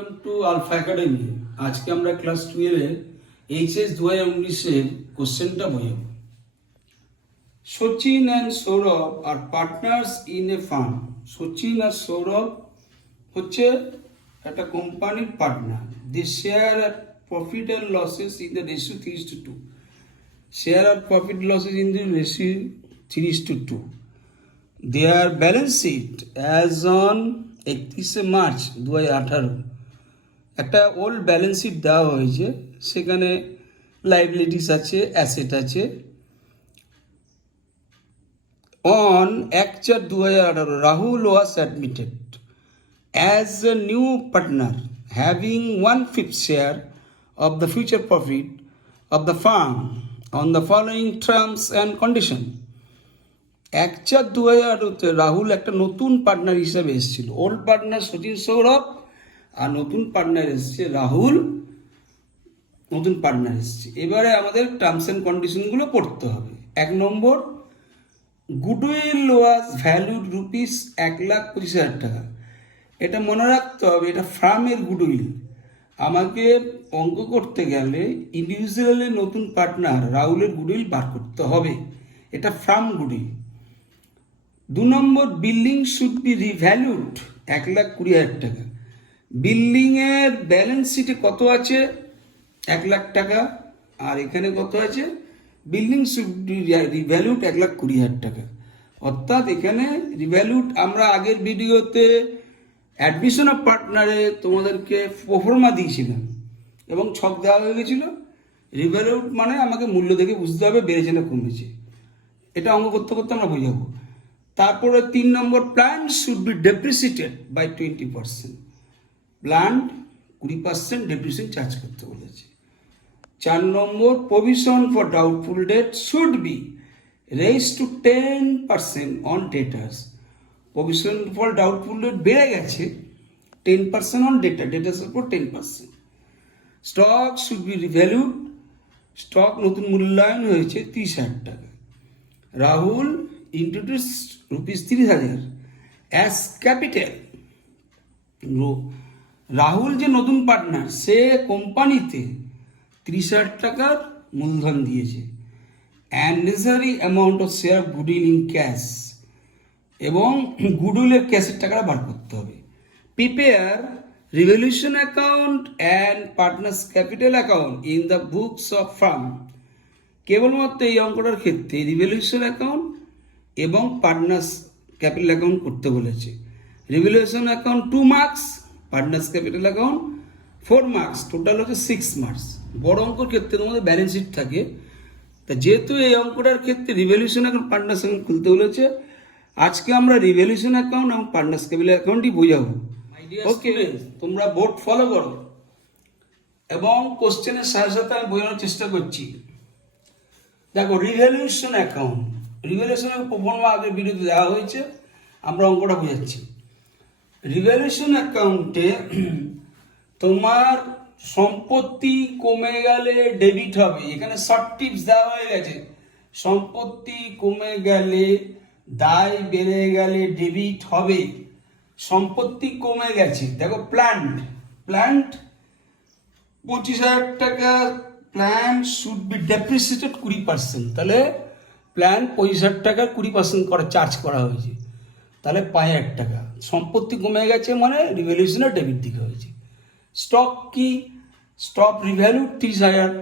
Welcome to alpha academy. আজকে আমরা class 12 এর এইচএস 2019 এর কোশ্চেনটা বোঝাবো। Sachin and Sourav are partners in a firm. Sachin আর সৌরভ হচ্ছে একটা কোম্পানির partner. They share profit and losses in the ratio 3:2। Share আর profit losses in the ratio 3:2। Their balance sheet as on 31 March 2018 একটা ওল্ড ব্যালেন্স শিট দেওয়া হয়েছে। সেখানে লাইবিলিটিস আছে, অ্যাসেট আছে। On 1/4/2018 Rahul was admitted as a new partner having 1/5 share of the future profit of the farm on the following terms and condition. 1/4/2018 Rahul একটা নতুন partner হিসাবে এসেছিল। ওল্ড পার্টনার সচিন সৌরভ আর নতুন পার্টনার এসছে রাহুল, নতুন পার্টনার এসছে। এবারে আমাদের টার্মস অ্যান্ড কন্ডিশনগুলো পড়তে হবে। 1 নম্বর, গুডউইল ওয়াজ ভ্যালুড রুপিস 1,25,000 টাকা। এটা মনে রাখতে হবে, এটা ফার্মের গুডউইল। আমাকে অঙ্ক করতে গেলে ইন্ডিভিজুয়ালি নতুন পার্টনার রাহুলের গুডউইল বার করতে হবে। এটা firm goodwill. 2 number, building should be revalued 1,20,000 টাকা। বিল্ডিংয়ের ব্যালেন্স শিটে কত আছে? 1,00,000 টাকা। আর এখানে কত আছে? বিল্ডিং শুড বি রিভ্যালুড 1,20,000 টাকা। অর্থাৎ এখানে রিভ্যালুড আমরা আগের ভিডিওতে অ্যাডমিশন অফ পার্টনারে তোমাদেরকে প্রফর্মা দিয়েছিলাম এবং ছক দেওয়া হয়ে গেছিলো। রিভ্যালুড মানে আমাকে মূল্য দেখে বুঝতে হবে বেড়েছে না কমেছে। এটা অঙ্ক করতে করতে আমরা বোঝাবো। তারপরে 3 number, plant should be depreciated by 20%। Plant 20% depreciation charge করতে বলেছে। 4 number, provision for doubtful debt should be raise to 10% on debtors. Provision for doubtful debt বেড়ে গেছে 10% অন ডেটার্সের উপর 10%। Stock should be revalued. Stock নতুন মূল্যায়ন হয়েছে 30,000 টাকা। Rahul introduce ₹30,000 as capital. Rahul যে নতুন পার্টনার, সে কোম্পানিতে 30,000 টাকার মূলধন দিয়েছে। And necessary amount of share goodwill in cash, এবং গুডউইলের ক্যাশের টাকাটা বার করতে হবে। Prepare revaluation account and partners capital account in the books of farm. কেবলমাত্র এই অঙ্কটার ক্ষেত্রে রিভ্যালুয়েশন অ্যাকাউন্ট এবং পার্টনার্স ক্যাপিটাল অ্যাকাউন্ট করতে বলেছে। Revaluation account 2 marks, partners capital account 4 marks, total হচ্ছে 6 মার্কস। বড় অঙ্কর ক্ষেত্রে তোমাদের ব্যালেন্স শিট থাকে। তা যেহেতু এই অঙ্কটার ক্ষেত্রে রিভ্যালুয়েশন অ্যাকাউন্ট পার্টনার্স অ্যাকাউন্ট খুলতে বলেছে, আজকে আমরা রিভ্যালুয়েশন অ্যাকাউন্ট এবং পার্টনার্স ক্যাপিটাল অ্যাকাউন্টই বোঝাবো। ওকে, তোমরা বোর্ড ফলো করো এবং কোশ্চেনের সাথে সাথে আমি বোঝানোর চেষ্টা করছি। দেখো, রিভ্যালুয়েশন অ্যাকাউন্ট, রিভ্যালুয়েশনের প্রফর্মা আগের ভিডিওতে দেওয়া হয়েছে, আমরা অঙ্কটা বোঝাচ্ছি। রিভ্যালুয়েশন অ্যাকাউন্টে তোমার সম্পত্তি কমে গেলে ডেবিট হবে। এখানে শর্ট টিপস দেওয়া হয়ে গেছে। সম্পত্তি কমে গেলে, দায় বেড়ে গেলে ডেবিট হবে। সম্পত্তি কমে গেছে, দেখো প্ল্যান্ট 25,000 টাকা। Plant should be depreciated 20%। তাহলে প্ল্যান্ট 25,000 টাকা 20% করে চার্জ করা হয়েছে, তাহলে 5,000 টাকা। সম্পত্তি কমে গেছে মানে রিভ্যালুয়েশনের ডেবিট দিকে হয়েছে। স্টক কি? স্টক রিভ্যালু 30,000,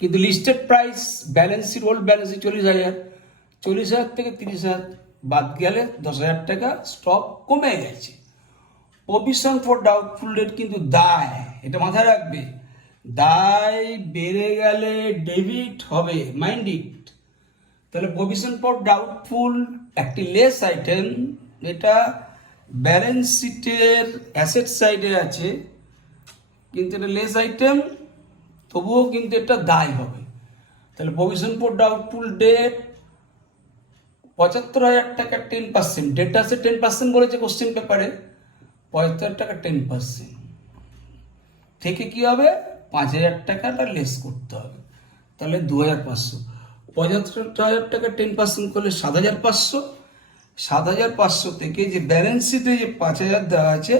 কিন্তু listed price balance sheet, old balance sheet 40,000। 40,000 থেকে 30,000 বাদ গেলে 10,000 টাকা স্টক কমে গেছে। প্রভিশন ফর ডাউটফুল ডেট কিন্তু দায়, এটা মাথায় রাখবে। দায় বেড়ে গেলে ডেবিট হবে, মাইন্ড ইট। তাহলে প্রভিশন ফর ডাউটফুল একটি লেস আইটেম, এটা ব্যালেন্স শিটের অ্যাসেট সাইডে আছে, কিন্তু এটা লেস আইটেম, তবুও কিন্তু এটা দায় হবে। তাহলে প্রভিশন ফর ডাউটফুল ডেট 75,000 টাকা 10%। ডেট আছে 10% বলেছে কোশ্চেন পেপারে। 75,000 টাকা 10% থেকে কি হবে? 5,000 টাকাটা লেস করতে হবে, তাহলে 2,500। 75,000 টাকা 10% করলে 7,500। 7,500 থেকে যে ব্যালেন্স শিটে যে 5,000 দেওয়া আছে,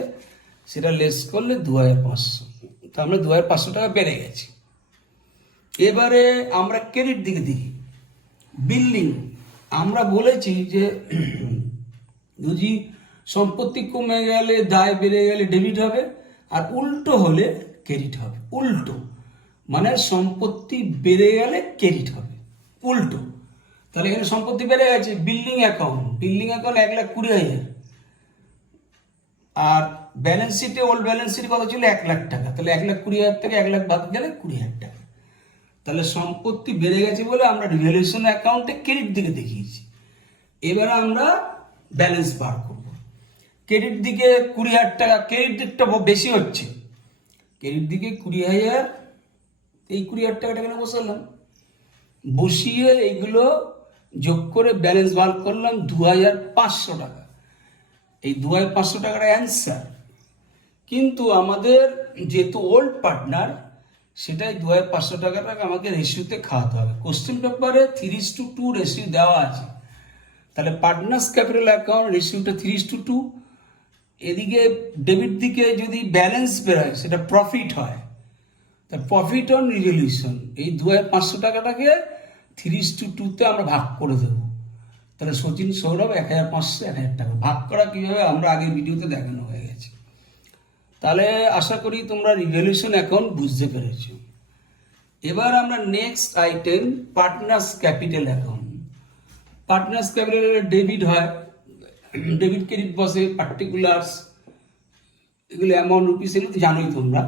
সেটা লেস করলে 2500, তো আমরা 2500 টাকা বেড়ে গেছি। এবারে আমরা ক্রেডিট দিকে দেখি। বিল্ডিং আমরা বলেছি যে যদি সম্পত্তি কমে গেলে, দায় বেড়ে গেলে ডেবিট হবে, আর উল্টো হলে ক্রেডিট হবে। উল্টো মানে সম্পত্তি বেড়ে গেলে ক্রেডিট হবে, উল্টো। তাহলে এখানে সম্পত্তি বেড়ে গেছে, বিল্ডিং অ্যাকাউন্ট 1,20,000, আর ব্যালেন্স শিটে ওল্ড ব্যালেন্স শিট কত ছিল 1,00,000 টাকা, তাহলে 1,20,000 থেকে 1,00,000 বাদ গেলে 20,000 টাকা। তাহলে সম্পত্তি বেড়ে গেছে বলে আমরা রিভ্যালুয়েশন অ্যাকাউন্টে ক্রেডিট দিকে দেখিয়েছি। এবারে আমরা ব্যালেন্স বার করব। ক্রেডিট দিকে 20,000 টাকা, ক্রেডিট দিকটা বেশি হচ্ছে, ক্রেডিট দিকে 20,000, এই 20,000 টাকাটা কেন বসালাম, বসিয়ে এইগুলো যোগ করে ব্যালেন্স বার করলাম 2,500 টাকা। এই 2,500 টাকার অ্যান্সার, কিন্তু আমাদের যেহেতু ওল্ড পার্টনার, সেটাই 2,500 টাকাটাকে আমাকে রেশিওতে খাওয়াতে হবে। কোশ্চেন পেপারে 3:2 রেশিও দেওয়া আছে, তাহলে পার্টনার্স ক্যাপিটাল অ্যাকাউন্ট রেশিওটা 3:2। এদিকে ডেবিট দিকে যদি ব্যালেন্স বেরোয় সেটা প্রফিট হয়, তা প্রফিট অন রিজলিউশন, এই 2,500 টাকাটাকে 3:2 আমরা ভাগ করে দেবো। তাহলে সচিন সৌরভ 1,500, 1,000 টাকা ভাগ করা কীভাবে আমরা আগের ভিডিওতে দেখানো হয়ে গেছে। তাহলে আশা করি তোমরা রিভ্যালুয়েশন অ্যাকাউন্ট বুঝতে পেরেছো। এবার আমরা next item partners capital account. Partners ক্যাপিটালে ডেবিট হয়, ডেবিট ক্রেডিট বসে, পার্টিকুলার্স, এগুলো অ্যামাউন্ট রুপিস, এগুলো তো জানোই তোমরা।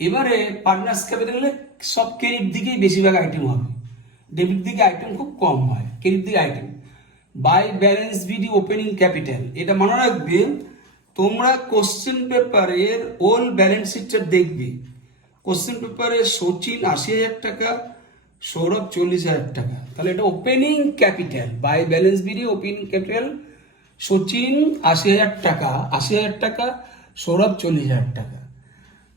এবারে পার্টনার্স ক্যাপিটালে সব ক্রেডিট দিকেই বেশিরভাগ আইটেম হবে, ডেবিট দিকে আইটেম খুব কম হয়। ক্রেডিট দিকে item by balance BD opening capital, এটা মনে রাখবে তোমরা। কোশ্চেন পেপারের ওল্ড ব্যালেন্স শিটটা দেখবে, কোশ্চেন পেপারে সচিন 80,000 টাকা, সৌরভ 40,000 টাকা, তাহলে এটা opening capital by balance BD opening capital. Sachin 80,000 টাকা, 80,000 টাকা, সৌরভ 40,000 টাকা।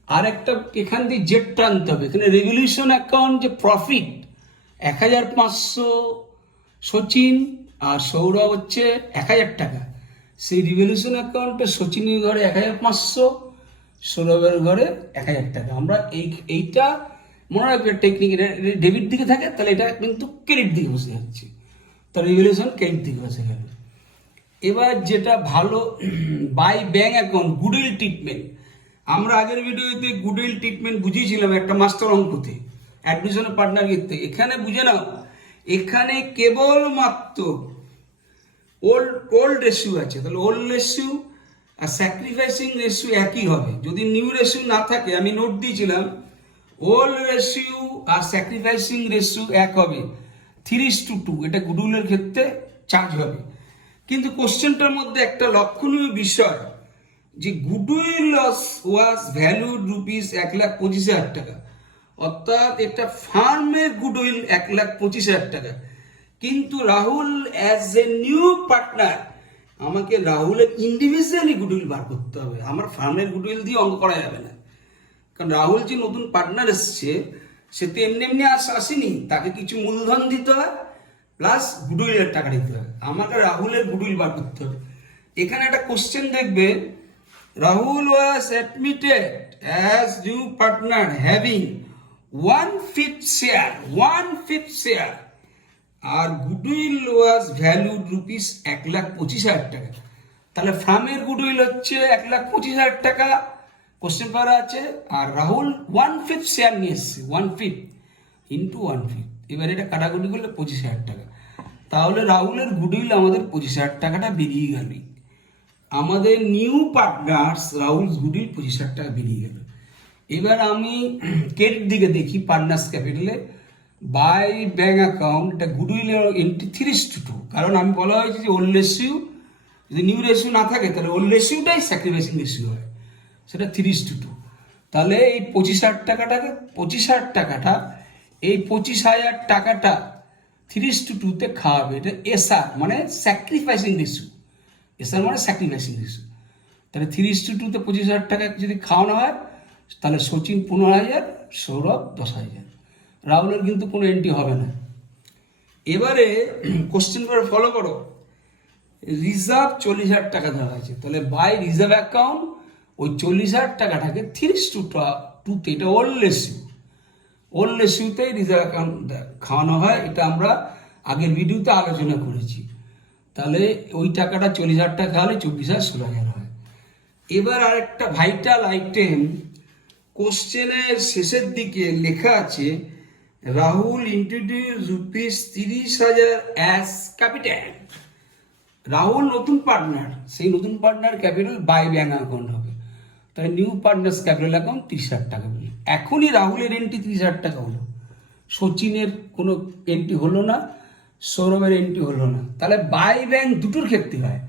আর একটা এখান দিয়ে জেটটা আনতে হবে, এখানে রেভলিউশন অ্যাকাউন্ট যে প্রফিট 1,500 সচিন, আর সৌরভ হচ্ছে 1,000 টাকা। সেই রিভলিউশন অ্যাকাউন্টে সচিনের ঘরে 1,500, সৌরভের ঘরে 1,000 টাকা। আমরা এইটা মনে রাখবে টেকনিক, ডেবিট দিকে থাকে, তাহলে এটা কিন্তু ক্রেডিট দিকে বসে যাচ্ছে, তাহলে রিভলিউশন ক্রেডিট দিকে বসে গেল। এবার যেটা ভালো, by bank account goodwill treatment. আমরা আগের ভিডিওতে গুডউইল ট্রিটমেন্ট বুঝিয়েছিলাম একটা মাস্টার অঙ্কতে, অ্যাডমিশনের পার্টনার ক্ষেত্রে। এখানে বুঝে নাও, এখানে কেবলমাত্র ওল্ড রেশিও আছে, তাহলে ওল্ড রেশিও আর স্যাক্রিফাইসিং রেশিও একই হবে। যদি নিউ রেশিও না থাকে, আমি নোট দিয়েছিলাম ওল্ড রেশিও আর স্যাক্রিফাইসিং রেশিও এক হবে, 3:2। এটা গুডউইলের ক্ষেত্রে চার্জ হবে। কিন্তু কোশ্চেনটার মধ্যে একটা লক্ষণীয় বিষয়, যে গুডউইল ওয়াজ ভ্যালুড রুপিস 1,25,000 টাকা, অর্থাৎ এটা ফার্মের গুডউইল 1,25,000 টাকা। কিন্তু Rahul as a new partner, আমাকে রাহুলের ইন্ডিভিজুয়ালি গুডউইল বার করতে হবে, আমার ফার্মের গুডউইল দিয়ে অঙ্ক করা যাবে না। কারণ রাহুল যে নতুন পার্টনার এসছে, সে তো এমনি এমনি আসেনি, তাকে কিছু মূলধন দিতে হয়, প্লাস গুডউইলের টাকা দিতে হবে। আমাকে রাহুলের গুডউইল বার করতে হবে। এখানে একটা কোশ্চেন দেখবে, Rahul was admitted as new partner having 1/5 share, 1/5 share, আর গুডউইল ওয়াজ ভ্যালুড রুপিস 1,25,000 টাকা। তাহলে ফার্মের গুডউইল হচ্ছে 1,25,000 টাকা, কোশ্চেন পারা আছে, আর রাহুল 1/5 শেয়ার নিয়ে এসছে, 1/5 ইন্টু 1/5। এবার এটা কাটাকুটি করলে 25,000 টাকা। তাহলে রাহুলের গুডউইল আমাদের 25,000 টাকাটা বেরিয়ে গেল। আমাদের নিউ পার্টনার্স রাহুল গুডউইল 25,000 টাকা বেরিয়ে গেল। এবার আমি ক্রেডিট দিকে দেখি, পার্টনার্স ক্যাপিটালে বাই ব্যাংক অ্যাকাউন্ট, এটা গুডউইলের এন্ট্রি 3:2, কারণ আমি বলা হয়েছে যে ওল্ড রেশিও, যদি নিউ রেশিও না থাকে তাহলে ওল্ড রেশিওটাই স্যাক্রিফাইসিং রেশিও হয়, সেটা 3:2। তাহলে এই 25,000 টাকাটাকে, 25,000 টাকাটা, এই 25,000 টাকাটা 3:2 খাওয়াবে। এটা এসআর মানে স্যাক্রিফাইসিং রেশিও, এসআর মানে স্যাক্রিফাইসিং রেশিও। তাহলে 3:2 25,000 টাকা যদি খাওয়ানো হয়, তাহলে সচিন 15,000, সৌরভ 10,000। রাহুলের কিন্তু কোনো এন্ট্রি হবে না। এবারে কোশ্চেন করে ফলো করো, রিজার্ভ 40,000 টাকা দেওয়া আছে, তাহলে বাই রিজার্ভ অ্যাকাউন্ট ওই 40,000 টাকাটাকে 3:2 এটা ওল্ড রেশিও, ওল্ড রেশিওতেই রিজার্ভ অ্যাকাউন্ট খাওয়ানো হয়। এটা আমরা আগের ভিডিওতে আলোচনা করেছি। তাহলে ওই টাকাটা 40,000 টাকা হলে 24,000 হয়। এবার আরেকটা ভাইটাল আইটেম, কোশ্চেনের শেষের দিকে লেখা আছে Rahul introduce ₹30,000 as capital. Rahul নতুন পার্টনার, সেই নতুন partner capital by bank account হবে। তাহলে নিউ পার্টনার্স ক্যাপিটাল অ্যাকাউন্ট 30,000 টাকা হলো। এখনই রাহুলের এন্ট্রি 30,000 টাকা হলো, সচিনের কোনো এন্ট্রি হলো না, সৌরভের এন্ট্রি হলো না। তাহলে বাই ব্যাঙ্ক দুটোর ক্ষেত্রে হয়।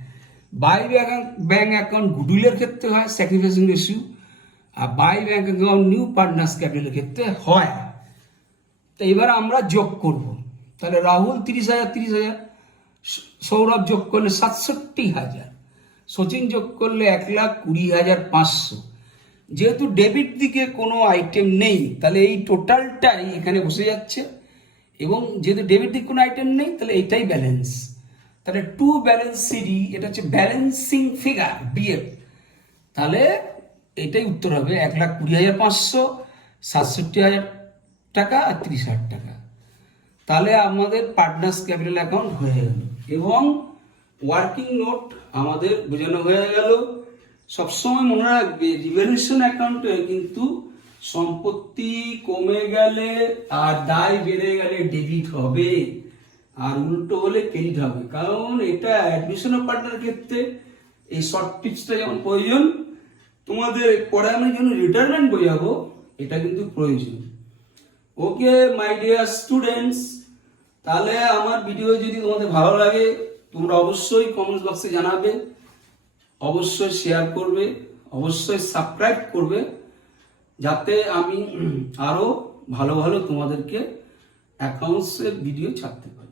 বাই ব্যাঙ্ক অ্যাকাউন্ট গুডউইলের ক্ষেত্রে হয় স্যাক্রিফাইসিং রেশিও, আর by bank account new partners ক্যাপিটালের ক্ষেত্রে হয়। তো এবার আমরা যোগ করব। তাহলে রাহুল 30,000, সৌরভ যোগ করলে 67,000, সচিন যোগ করলে 1,20,500। যেহেতু ডেবিট দিকে কোনো আইটেম নেই, তাহলে এই টোটালটাই এখানে বসে যাচ্ছে, এবং যেহেতু ডেবিট দিকে কোনো আইটেম নেই তাহলে এইটাই ব্যালেন্স। তাহলে টু ব্যালেন্স সিডি, এটা হচ্ছে ব্যালেন্সিং ফিগার বিএফ। তাহলে এটাই উত্তর হবে 1,20,500, 67,000 টাকা আর 30,000 টাকা। তাহলে আমাদের পার্টনার্স ক্যাপিটাল অ্যাকাউন্ট হয়ে গেল, এবং ওয়ার্কিং নোট আমাদের বোঝানো হয়ে গেল। সবসময় মনে রাখবে রিভ্যালুয়েশন অ্যাকাউন্টে কিন্তু সম্পত্তি কমে গেলে আর দায় বেড়ে গেলে ডেবিট হবে, আর উল্টো হলে ক্রেডিট হবে। কারণ এটা অ্যাডমিশন অফ পার্টনার ক্ষেত্রে এই শর্ট টিপসটা যেমন প্রয়োজন, তোমাদের পরে আমি যখন রিটায়ারমেন্ট বোঝাবো এটা কিন্তু প্রয়োজন। ওকে মাই ডিয়ার স্টুডেন্টস, তাহলে আমার ভিডিও যদি তোমাদের ভালো লাগে তোমরা অবশ্যই কমেন্টস বক্সে জানাবে, অবশ্যই শেয়ার করবে, অবশ্যই সাবস্ক্রাইব করবে, যাতে আমি আরো ভালো ভালো তোমাদেরকে অ্যাকাউন্টসের ভিডিও ছাড়তে পারি।